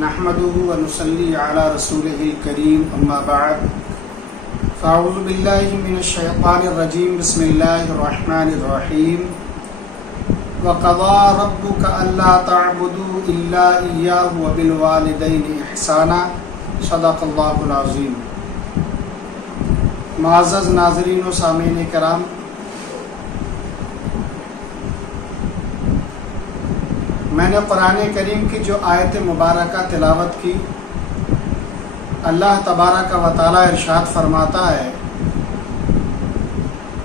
نحمده ونصلي على رسوله الكريم اما بعد فاعوذ بالله من الشيطان الرجيم بسم الله الرحمن الرحيم وقضى ربك الا تعبدوا الا اياه وبالوالدين احسانا صدق الله العظيم۔ معزز ناظرین و سامعین کرام، میں نے قرآن کریم کی جو آیت مبارکہ تلاوت کی، اللہ تبارک و تعالی ارشاد فرماتا ہے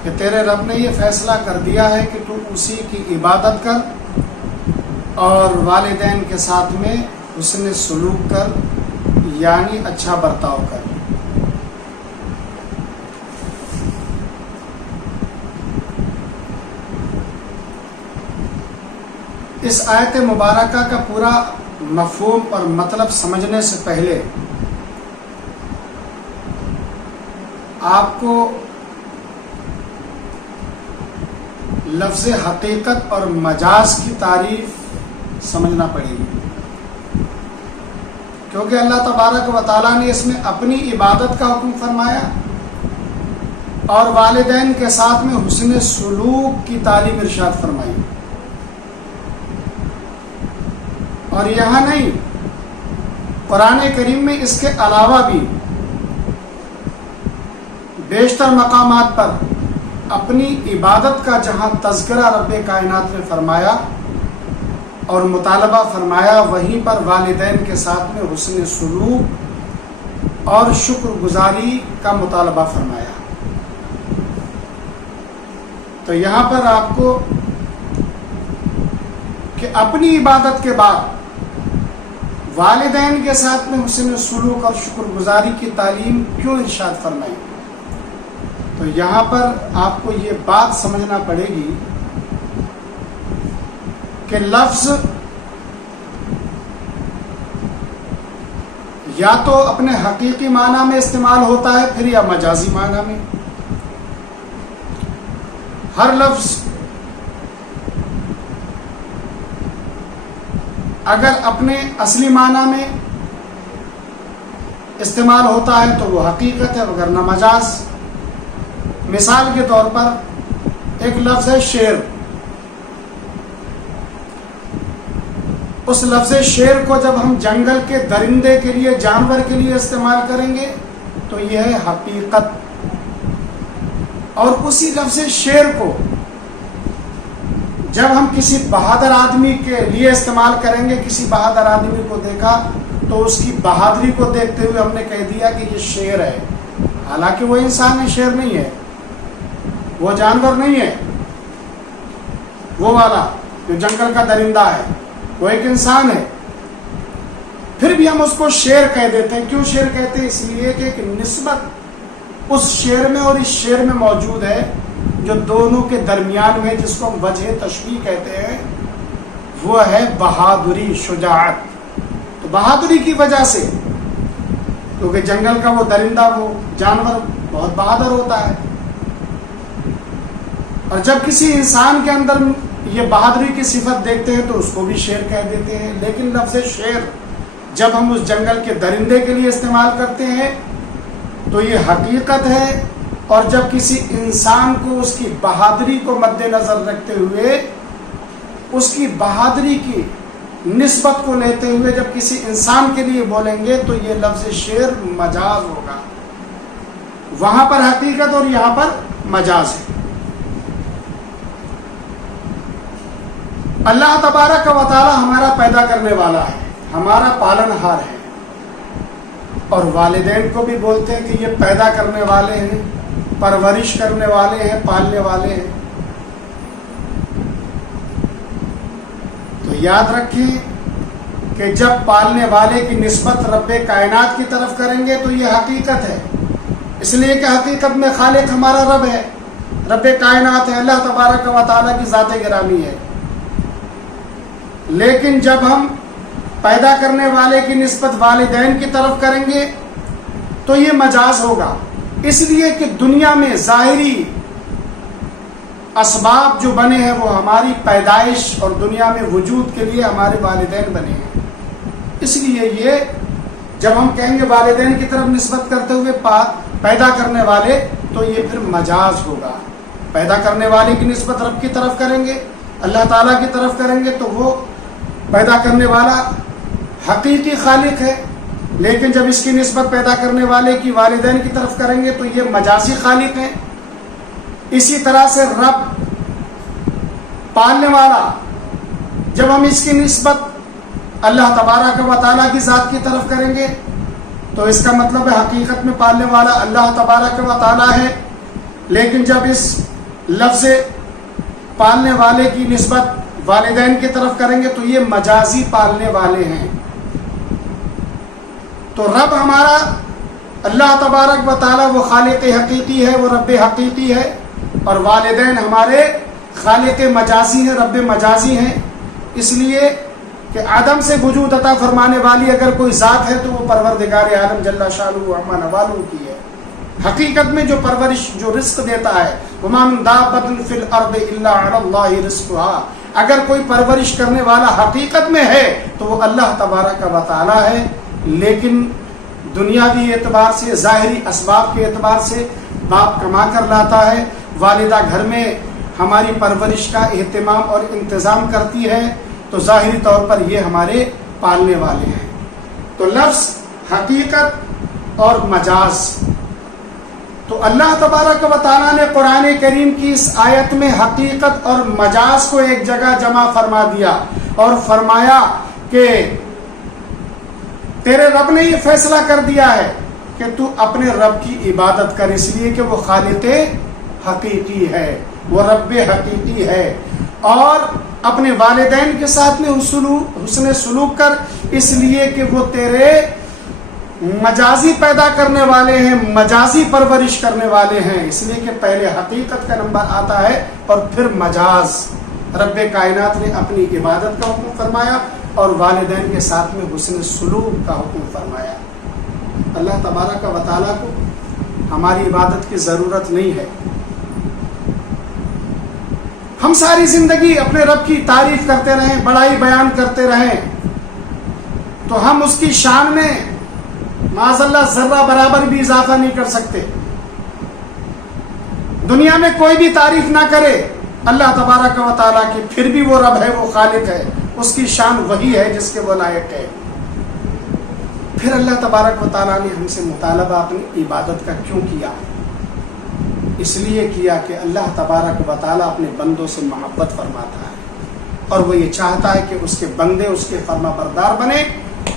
کہ تیرے رب نے یہ فیصلہ کر دیا ہے کہ تو اسی کی عبادت کر اور والدین کے ساتھ میں حسن سلوک کر، یعنی اچھا برتاؤ کر۔ اس آیت مبارکہ کا پورا مفہوم اور مطلب سمجھنے سے پہلے آپ کو لفظ حقیقت اور مجاز کی تعریف سمجھنا پڑے گی، کیونکہ اللہ تبارک و تعالیٰ نے اس میں اپنی عبادت کا حکم فرمایا اور والدین کے ساتھ میں حسن سلوک کی تعلیم ارشاد فرمائی۔ اور یہاں نہیں، قرآن کریم میں اس کے علاوہ بھی بیشتر مقامات پر اپنی عبادت کا جہاں تذکرہ رب کائنات نے فرمایا اور مطالبہ فرمایا، وہیں پر والدین کے ساتھ میں حسن سلوک اور شکر گزاری کا مطالبہ فرمایا۔ تو یہاں پر آپ کو کہ اپنی عبادت کے بعد والدین کے ساتھ میں حسن سلوک اور شکر گزاری کی تعلیم کیوں ارشاد فرمائی، تو یہاں پر آپ کو یہ بات سمجھنا پڑے گی کہ لفظ یا تو اپنے حقیقی معنی میں استعمال ہوتا ہے، پھر یا مجازی معنی میں۔ ہر لفظ اگر اپنے اصلی معنی میں استعمال ہوتا ہے تو وہ حقیقت ہے، وگرنہ مجاز۔ مثال کے طور پر ایک لفظ ہے شیر، اس لفظ شیر کو جب ہم جنگل کے درندے کے لیے، جانور کے لیے استعمال کریں گے تو یہ ہے حقیقت، اور اسی لفظ شیر کو جب ہم کسی بہادر آدمی کے لیے استعمال کریں گے، کسی بہادر آدمی کو دیکھا تو اس کی بہادری کو دیکھتے ہوئے ہم نے کہہ دیا کہ یہ شیر ہے، حالانکہ وہ انسان ہے، شیر نہیں ہے، وہ جانور نہیں ہے، وہ والا جو جنگل کا درندہ ہے وہ ایک انسان ہے، پھر بھی ہم اس کو شیر کہہ دیتے ہیں۔ کیوں شیر کہتے ہیں؟ اس لیے کہ ایک نسبت اس شیر میں اور اس شیر میں موجود ہے جو دونوں کے درمیان میں، جس کو ہم وجہ تشبیہ کہتے ہیں، وہ ہے بہادری، شجاعت۔ تو بہادری کی وجہ سے، کیونکہ جنگل کا وہ درندہ، وہ جانور بہت بہادر ہوتا ہے، اور جب کسی انسان کے اندر یہ بہادری کی صفت دیکھتے ہیں تو اس کو بھی شیر کہہ دیتے ہیں۔ لیکن لفظ شیر جب ہم اس جنگل کے درندے کے لیے استعمال کرتے ہیں تو یہ حقیقت ہے، اور جب کسی انسان کو اس کی بہادری کو مد نظر رکھتے ہوئے، اس کی بہادری کی نسبت کو لیتے ہوئے جب کسی انسان کے لیے بولیں گے تو یہ لفظ شیر مجاز ہوگا۔ وہاں پر حقیقت اور یہاں پر مجاز ہے۔ اللہ تبارک و تعالی ہمارا پیدا کرنے والا ہے، ہمارا پالن ہار ہے، اور والدین کو بھی بولتے ہیں کہ یہ پیدا کرنے والے ہیں، پرورش کرنے والے ہیں، پالنے والے ہیں۔ تو یاد رکھیں کہ جب پالنے والے کی نسبت رب کائنات کی طرف کریں گے تو یہ حقیقت ہے، اس لیے کہ حقیقت میں خالق ہمارا رب ہے، رب کائنات ہے، اللہ تبارک و تعالیٰ کی ذات گرامی ہے۔ لیکن جب ہم پیدا کرنے والے کی نسبت والدین کی طرف کریں گے تو یہ مجاز ہوگا، اس لیے کہ دنیا میں ظاہری اسباب جو بنے ہیں وہ ہماری پیدائش اور دنیا میں وجود کے لیے ہمارے والدین بنے ہیں، اس لیے یہ جب ہم کہیں گے والدین کی طرف نسبت کرتے ہوئے پیدا کرنے والے، تو یہ پھر مجاز ہوگا. پیدا کرنے والے کی نسبت رب کی طرف کریں گے، اللہ تعالیٰ کی طرف کریں گے، تو وہ پیدا کرنے والا حقیقی خالق ہے. لیکن جب اس کی نسبت پیدا کرنے والے کی والدین کی طرف کریں گے تو یہ مجازی خالق ہیں. اسی طرح سے رب پالنے والا، جب ہم اس کی نسبت اللہ تبارک و تعالیٰ کی ذات کی طرف کریں گے تو اس کا مطلب ہے حقیقت میں پالنے والا اللہ تبارک و تعالیٰ ہے. لیکن جب اس لفظ پالنے والے کی نسبت والدین کی طرف کریں گے تو یہ مجازی پالنے والے ہیں. تو رب ہمارا اللہ تبارک و تعالیٰ وہ خالق حقیقی ہے، وہ رب حقیقی ہے، اور والدین ہمارے خالق مجازی ہیں، رب مجازی ہیں. اس لیے کہ آدم سے وجود عطا فرمانے والی اگر کوئی ذات ہے تو وہ پروردگار عالم جل شانہ و عما نوالہ کی ہے. حقیقت میں جو پرورش، جو رزق دیتا ہے، وما من دابۃ فی الارض الا علی اللہ رزقها، اگر کوئی پرورش کرنے والا حقیقت میں ہے تو وہ اللہ تبارک و تعالی ہے. لیکن دنیاوی اعتبار سے، ظاہری اسباب کے اعتبار سے باپ کما کر لاتا ہے، والدہ گھر میں ہماری پرورش کا اہتمام اور انتظام کرتی ہے، تو ظاہری طور پر یہ ہمارے پالنے والے ہیں. تو لفظ حقیقت اور مجاز، تو اللہ تبارک و تعالیٰ نے قرآن کریم کی اس آیت میں حقیقت اور مجاز کو ایک جگہ جمع فرما دیا اور فرمایا کہ تیرے رب نے یہ فیصلہ کر دیا ہے کہ تو اپنے رب کی عبادت کر، اس لیے کہ وہ خالق حقیقی ہے، وہ رب حقیقی ہے. اور اپنے والدین کے ساتھ میں حسن سلوک کر، اس لیے کہ وہ تیرے مجازی پیدا کرنے والے ہیں، مجازی پرورش کرنے والے ہیں. اس لیے کہ پہلے حقیقت کا نمبر آتا ہے اور پھر مجاز. رب کائنات نے اپنی عبادت کا حکم فرمایا اور والدین کے ساتھ میں حسن سلوک کا حکم فرمایا. اللہ تبارک و تعالیٰ کو ہماری عبادت کی ضرورت نہیں ہے. ہم ساری زندگی اپنے رب کی تعریف کرتے رہیں، بڑائی بیان کرتے رہیں، تو ہم اس کی شان میں معاذ اللہ ذرہ برابر بھی اضافہ نہیں کر سکتے. دنیا میں کوئی بھی تعریف نہ کرے اللہ تبارک و تعالیٰ کی، پھر بھی وہ رب ہے، وہ خالق ہے، اس کی شان وہی ہے جس کے وہ لائق ہے. پھر اللہ تبارک و تعالیٰ نے ہم سے مطالبہ اپنی عبادت کا کیوں کیا؟ اس لیے کیا کہ اللہ تبارک و تعالیٰ اپنے بندوں سے محبت فرماتا ہے، اور وہ یہ چاہتا ہے کہ اس کے بندے اس کے فرما بردار بنے،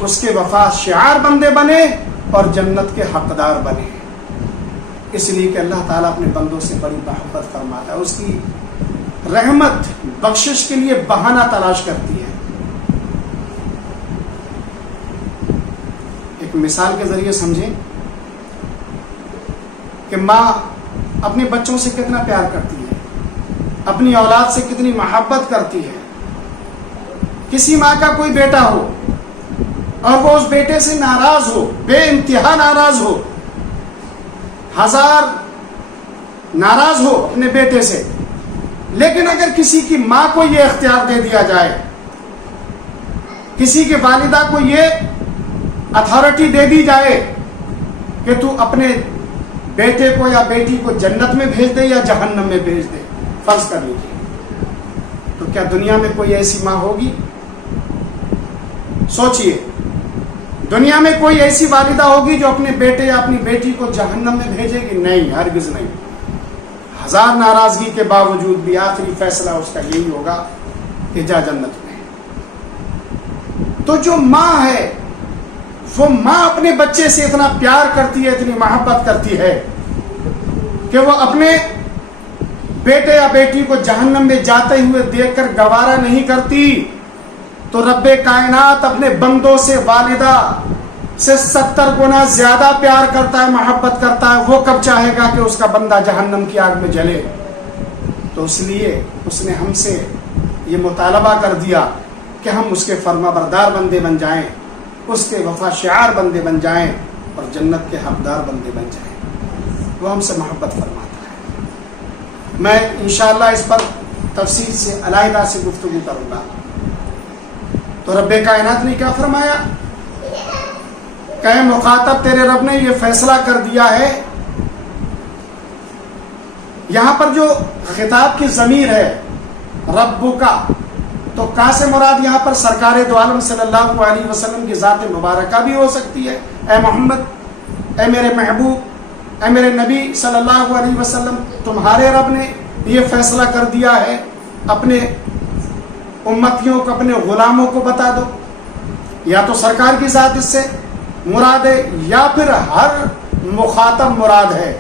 اس کے وفا شعار بندے بنے اور جنت کے حقدار بنے. اس لیے کہ اللہ تعالیٰ اپنے بندوں سے بڑی محبت فرماتا ہے، اس کی رحمت بخشش کے لیے بہانہ تلاش کرتی ہے. ایک مثال کے ذریعے سمجھیں کہ ماں اپنے بچوں سے کتنا پیار کرتی ہے، اپنی اولاد سے کتنی محبت کرتی ہے. کسی ماں کا کوئی بیٹا ہو اور وہ اس بیٹے سے ناراض ہو، بے انتہا ناراض ہو، ہزار ناراض ہو اپنے بیٹے سے، لیکن اگر کسی کی ماں کو یہ اختیار دے دیا جائے، کسی کے والدہ کو یہ اتھارٹی دے دی جائے کہ تو اپنے بیٹے کو یا بیٹی کو جنت میں بھیج دے یا جہنم میں بھیج دے، فرض کر لیجیے، تو کیا دنیا میں کوئی ایسی ماں ہوگی؟ سوچئے، دنیا میں کوئی ایسی والدہ ہوگی جو اپنے بیٹے یا اپنی بیٹی کو جہنم میں بھیجے گی؟ نہیں، ہرگز نہیں. ہزار ناراضگی کے باوجود بھی آخری فیصلہ اس کا یہی ہوگا کہ جا جنت میں. تو جو ماں ہے، وہ ماں اپنے بچے سے اتنا پیار کرتی ہے، اتنی محبت کرتی ہے کہ وہ اپنے بیٹے یا بیٹی کو جہنم میں جاتے ہوئے دیکھ کر گوارا نہیں کرتی. تو رب کائنات اپنے بندوں سے والدہ سے 70 گنا زیادہ پیار کرتا ہے، محبت کرتا ہے. وہ کب چاہے گا کہ اس کا بندہ جہنم کی آگ میں جلے؟ تو اس لیے اس نے ہم سے یہ مطالبہ کر دیا کہ ہم اس کے فرما بردار بندے بن جائیں، اس کے وفا شعار بندے بن جائیں اور جنت کے حقدار بندے بن جائیں. وہ ہم سے محبت فرماتا ہے. میں انشاءاللہ اس پر تفصیل سے علیحدہ سے گفتگو کروں گا. تو رب کائنات نے کیا فرمایا کہ اے مخاطب تیرے رب نے یہ فیصلہ کر دیا ہے. یہاں پر جو خطاب کی ضمیر ہے رب کا، تو کا سے مراد یہاں پر سرکار دو عالم صلی اللہ علیہ وسلم کی ذات مبارکہ بھی ہو سکتی ہے. اے محمد، اے میرے محبوب، اے میرے نبی صلی اللہ علیہ وسلم، تمہارے رب نے یہ فیصلہ کر دیا ہے، اپنے امتیوں کو، اپنے غلاموں کو بتا دو. یا تو سرکار کی ذات اس سے مراد ہے، یا پھر ہر مخاطب مراد ہے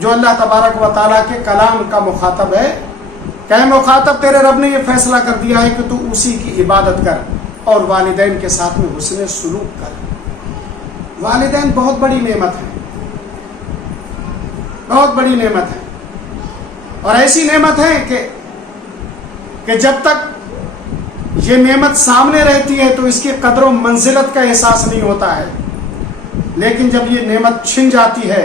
جو اللہ تبارک و تعالیٰ کے کلام کا مخاطب ہے. کہ مخاطب تیرے رب نے یہ فیصلہ کر دیا ہے کہ تو اسی کی عبادت کر اور والدین کے ساتھ میں حسن سلوک کر. والدین بہت بڑی نعمت ہے، بہت بڑی نعمت ہے، اور ایسی نعمت ہے کہ جب تک یہ نعمت سامنے رہتی ہے تو اس کی قدر و منزلت کا احساس نہیں ہوتا ہے، لیکن جب یہ نعمت چھن جاتی ہے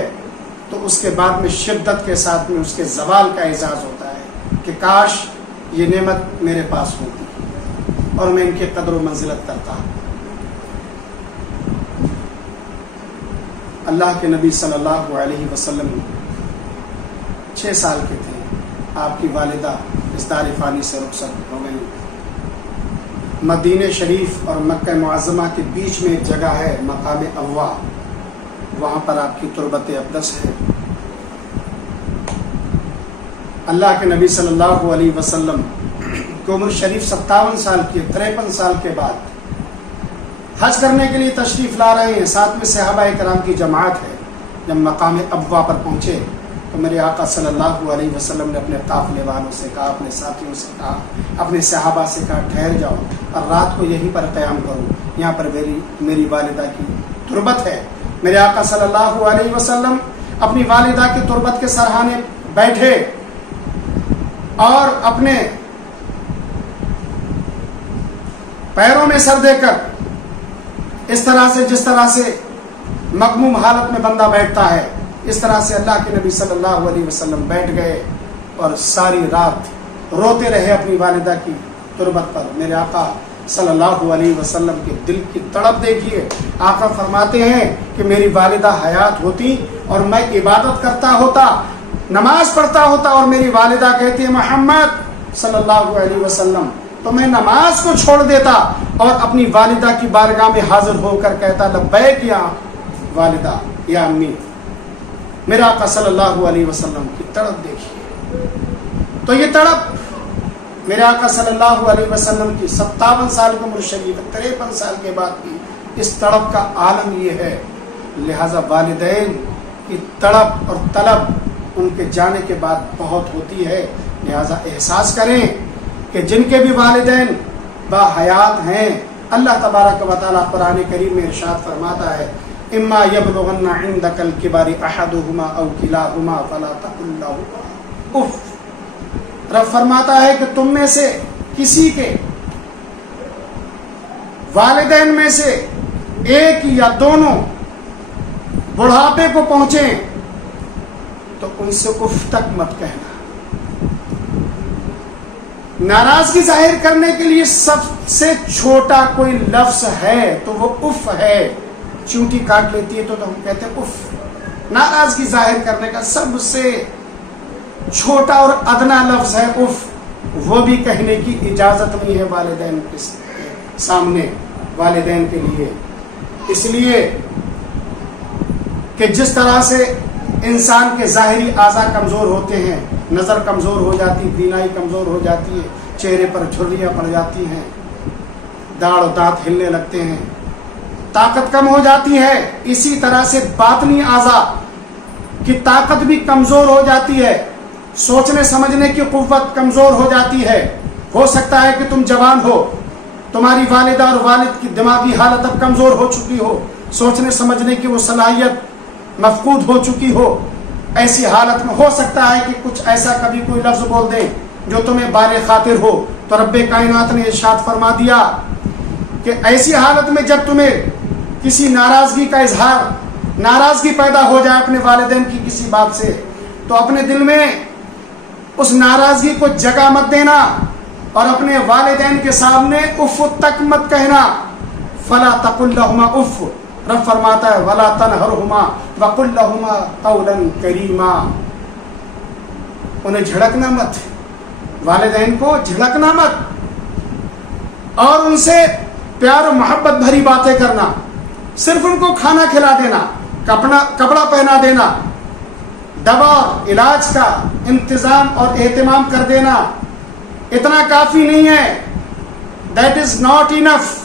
تو اس کے بعد میں شدت کے ساتھ میں اس کے زوال کا احساس ہوتا ہے کہ کاش یہ نعمت میرے پاس ہوتی اور میں ان کی قدر و منزلت کرتا. اللہ کے نبی صلی اللہ علیہ وسلم 6 سال کے تھے، آپ کی والدہ اس دار فانی سے رخصت ہو گئی. مدینہ شریف اور مکہ معظمہ کے بیچ میں ایک جگہ ہے مقام ابوا، وہاں پر آپ کی تربت اقدس ہے. اللہ کے نبی صلی اللہ علیہ وسلم کی عمر شریف 57 سال کی، 53 سال کے بعد حج کرنے کے لیے تشریف لا رہے ہیں، ساتھ میں صحابہ کرام کی جماعت ہے. جب مقام ابوا پر پہنچے تو میرے آقا صلی اللہ علیہ وسلم نے اپنے قافلے والوں سے کہا، اپنے ساتھیوں سے کہا، اپنے صحابہ سے کہا ٹھہر جاؤ اور رات کو یہیں پر قیام کرو، یہاں پر میری والدہ کی تربت ہے. میرے آقا صلی اللہ علیہ وسلم اپنی والدہ کی تربت کے سرحانے بیٹھے اور اپنے پیروں میں سر دے کر اس طرح سے، جس طرح سے مغموم حالت میں بندہ بیٹھتا ہے، اس طرح سے اللہ کے نبی صلی اللہ علیہ وسلم بیٹھ گئے اور ساری رات روتے رہے اپنی والدہ کی تربت پر. میرے آقا صلی اللہ علیہ وسلم کے دل کی تڑپ دیکھیے. آقا فرماتے ہیں کہ میری والدہ حیات ہوتی اور میں عبادت کرتا ہوتا، نماز پڑھتا ہوتا، اور میری والدہ کہتی ہے محمد صلی اللہ علیہ وسلم، تو میں نماز کو چھوڑ دیتا اور اپنی والدہ کی بارگاہ میں حاضر ہو کر کہتا لبیک یا والدہ یا امی. میرا آقا صلی اللہ علیہ وسلم کی تڑپ دیکھیے. تو یہ تڑپ میرے آقا صلی اللہ علیہ وسلم کی 57 سال کی عمر شریف، 53 سال کے بعد کی اس تڑپ کا عالم یہ ہے. لہذا والدین کی تڑپ اور طلب ان کے جانے کے بعد بہت ہوتی ہے. لہذا احساس کریں کہ جن کے بھی والدین با حیات ہیں، اللہ تبارک و تعالیٰ قرآن کریم میں ارشاد فرماتا ہے اما یبلغن عندک الکبر احدہما او کلاہما فلا تقل لہما اف. رب فرماتا ہے کہ تم میں سے کسی کے والدین میں سے ایک یا دونوں بڑھاپے کو پہنچیں تو ان سے اف تک مت کہنا. ناراضگی ظاہر کرنے کے لیے سب سے چھوٹا کوئی لفظ ہے تو وہ اف ہے. چونٹی کاٹ لیتی ہے تو ہم کہتے ہیں اف. ناراضگی ظاہر کرنے کا سب سے چھوٹا اور ادنا لفظ ہے اف. وہ بھی کہنے کی اجازت نہیں ہے والدین کے سامنے، والدین کے لیے. اس لیے کہ جس طرح سے انسان کے ظاہری اعضاء کمزور ہوتے ہیں، نظر کمزور ہو جاتی، بینائی کمزور ہو جاتی ہے، چہرے پر جھریاں پڑ جاتی ہیں، داڑھ و دانت ہلنے لگتے ہیں، طاقت کم ہو جاتی ہے، اسی طرح سے باطنی اعضاء کی طاقت بھی کمزور ہو جاتی ہے، سوچنے سمجھنے کی قوت کمزور ہو جاتی ہے. ہو سکتا ہے کہ تم جوان ہو، تمہاری والدہ اور والد کی دماغی حالت اب کمزور ہو چکی ہو، سوچنے سمجھنے کی وہ صلاحیت مفقود ہو چکی ہو. ایسی حالت میں ہو سکتا ہے کہ کچھ ایسا کبھی کوئی لفظ بول دیں جو تمہیں بال خاطر ہو. تو رب کائنات نے ارشاد فرما دیا کہ ایسی حالت میں جب تمہیں کسی ناراضگی کا اظہار، ناراضگی پیدا ہو جائے اپنے والدین کی کسی بات سے، تو اپنے دل میں اس ناراضگی کو جگہ مت دینا اور اپنے والدین کے سامنے اف تک مت کہنا. فلا تقل لہما اف. رب فرماتا ہے ولا تنہرہما وقل لہما قولا کریما، انہیں جھڑکنا مت، والدین کو جھڑکنا مت، اور ان سے پیار و محبت بھری باتیں کرنا، صرف ان کو کھانا کھلا دینا، کپڑا پہنا دینا، دوا اور علاج کا انتظام اور اہتمام کر دینا، اتنا کافی نہیں ہے. That is not enough.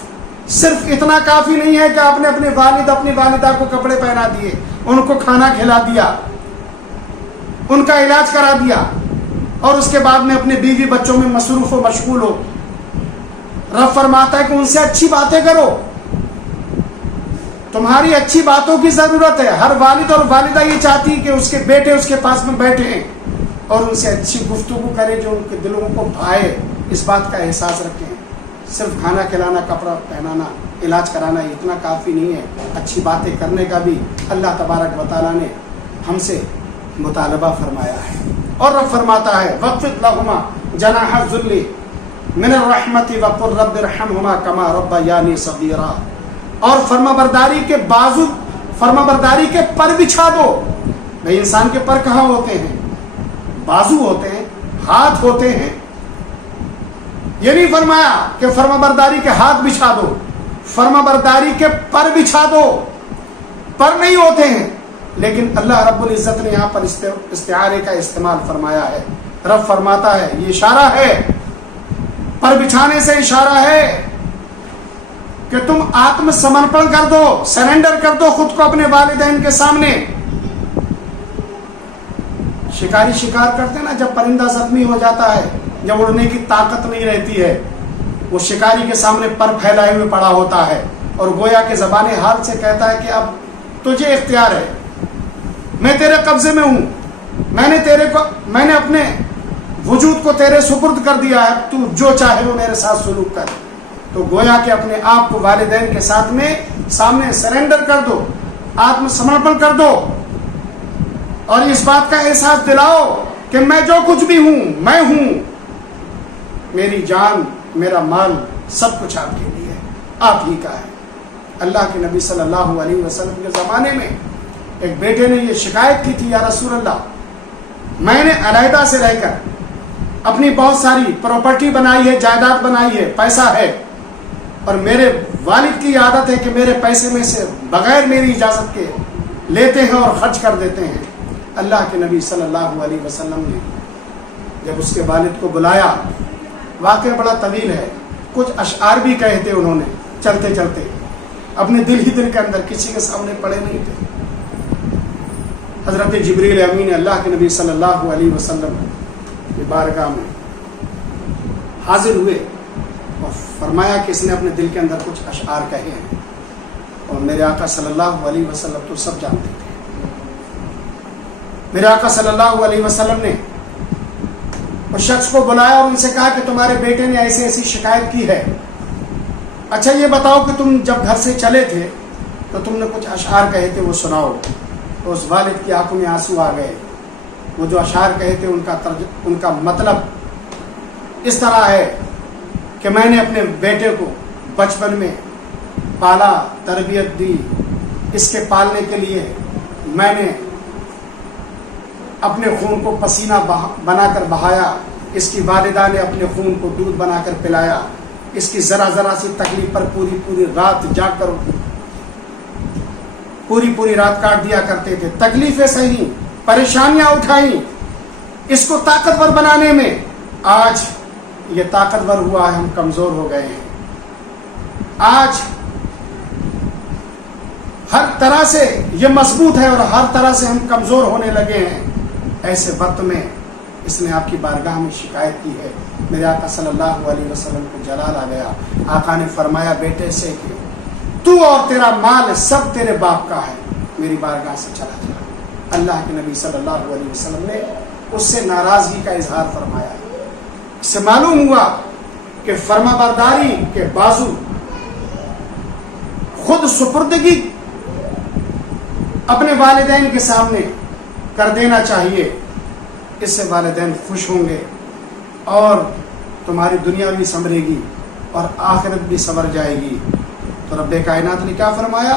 صرف اتنا کافی نہیں ہے کہ آپ نے اپنے والد اپنی والدہ کو کپڑے پہنا دیے، ان کو کھانا کھلا دیا، ان کا علاج کرا دیا، اور اس کے بعد میں اپنے بیوی بچوں میں مصروف و مشغول ہو. رب فرماتا ہے کہ ان سے اچھی باتیں کرو، تمہاری اچھی باتوں کی ضرورت ہے. ہر والد اور والدہ یہ چاہتی کہ اس کے بیٹے اس کے پاس میں بیٹھیں اور ان سے اچھی گفتگو کرے جو ان کے دلوں کو بھائے، اس بات کا احساس رکھیں. صرف کھانا کھلانا، کپڑا پہنانا، علاج کرانا اتنا کافی نہیں ہے، اچھی باتیں کرنے کا بھی اللہ تبارک و تعالیٰ نے ہم سے مطالبہ فرمایا ہے. اور رب فرماتا ہے وَخْفِضْ لَهُمَا جَنَاحَ الذُّلِّ مِنَ الرَّحْمَةِ وَقُلْ رَبِّ ارْحَمْهُمَا كَمَا رَبَّيَانِي صَغِيرًا. اور فرمانبرداری کے بازو، فرمانبرداری کے پر بچھا دو. بھئی انسان کے پر کہاں ہوتے ہیں؟ بازو ہوتے ہیں، ہاتھ ہوتے ہیں. یہ نہیں فرمایا کہ فرمانبرداری کے ہاتھ بچھا دو، فرمانبرداری کے پر بچھا دو. پر نہیں ہوتے ہیں، لیکن اللہ رب العزت نے یہاں پر استعارے کا استعمال فرمایا ہے. رب فرماتا ہے یہ اشارہ ہے، پر بچھانے سے اشارہ ہے کہ تم آتم سمرپن کر دو، سرنڈر کر دو خود کو اپنے والدین کے سامنے. شکاری شکار کرتے نا، جب پرندہ زخمی ہو جاتا ہے، جب اڑنے کی طاقت نہیں رہتی ہے، وہ شکاری کے سامنے پر پھیلائے ہوئے پڑا ہوتا ہے اور گویا کے زبان حال سے کہتا ہے کہ اب تجھے اختیار ہے، میں تیرے قبضے میں ہوں، میں نے اپنے وجود کو تیرے سپرد کر دیا ہے، تو جو چاہے وہ میرے ساتھ سلوک کر. تو گویا کہ اپنے آپ کو والدین کے ساتھ میں سامنے سرنڈر کر دو، آتم سمرپن کر دو، اور اس بات کا احساس دلاؤ کہ میں جو کچھ بھی ہوں، میں ہوں، میری جان، میرا مال، سب کچھ آپ کے لیے ہے، آپ ہی کا ہے. اللہ کے نبی صلی اللہ علیہ وسلم کے زمانے میں ایک بیٹے نے یہ شکایت کی تھی، یا رسول اللہ، میں نے علیحدہ سے رہ کر اپنی بہت ساری پراپرٹی بنائی ہے، جائیداد بنائی ہے، پیسہ ہے، اور میرے والد کی عادت ہے کہ میرے پیسے میں سے بغیر میری اجازت کے لیتے ہیں اور خرچ کر دیتے ہیں. اللہ کے نبی صلی اللہ علیہ وسلم نے جب اس کے والد کو بلایا، واقعہ بڑا طویل ہے، کچھ اشعار بھی کہے تھے انہوں نے چلتے چلتے، اپنے دل ہی دل کے اندر، کسی کے سامنے پڑے نہیں تھے. حضرت جبریل امین اللہ کے نبی صلی اللہ علیہ وسلم کی بارگاہ میں حاضر ہوئے اور فرمایا کہ اس نے اپنے دل کے اندر کچھ اشعار کہے ہیں، اور میرے آقا صلی اللہ علیہ وسلم تو سب جانتے تھے. میرے آقا صلی اللہ علیہ وسلم نے اس شخص کو بلایا اور ان سے کہا کہ تمہارے بیٹے نے ایسی ایسی شکایت کی ہے، اچھا یہ بتاؤ کہ تم جب گھر سے چلے تھے تو تم نے کچھ اشعار کہے تھے، وہ سناؤ. تو اس والد کی آنکھوں میں آنسو آ گئے. وہ جو اشعار کہے تھے ان کا مطلب اس طرح ہے کہ میں نے اپنے بیٹے کو بچپن میں پالا، تربیت دی، اس کے پالنے کے لیے میں نے اپنے خون کو پسینہ بنا کر بہایا، اس کی والدہ نے اپنے خون کو دودھ بنا کر پلایا، اس کی ذرا ذرا سی تکلیف پر پوری رات جاگ کر پوری رات کاٹ دیا کرتے تھے، تکلیفیں سہی، پریشانیاں اٹھائیں اس کو طاقتور بنانے میں. آج یہ طاقتور ہوا ہے، ہم کمزور ہو گئے ہیں. آج ہر طرح سے یہ مضبوط ہے اور ہر طرح سے ہم کمزور ہونے لگے ہیں. ایسے وقت میں اس نے آپ کی بارگاہ میں شکایت کی ہے. میرے آقا صلی اللہ علیہ وسلم کو جلال آ گیا. آقا نے فرمایا بیٹے سے کہ تو اور تیرا مال سب تیرے باپ کا ہے، میری بارگاہ سے چلا جا. اللہ کے نبی صلی اللہ علیہ وسلم نے اس سے ناراضگی کا اظہار فرمایا. اس سے معلوم ہوا کہ فرما برداری کے بازو، خود سپردگی اپنے والدین کے سامنے کر دینا چاہیے. اس سے والدین خوش ہوں گے اور تمہاری دنیا بھی سنورے گی اور آخرت بھی سنور جائے گی. تو رب کائنات نے کیا فرمایا؟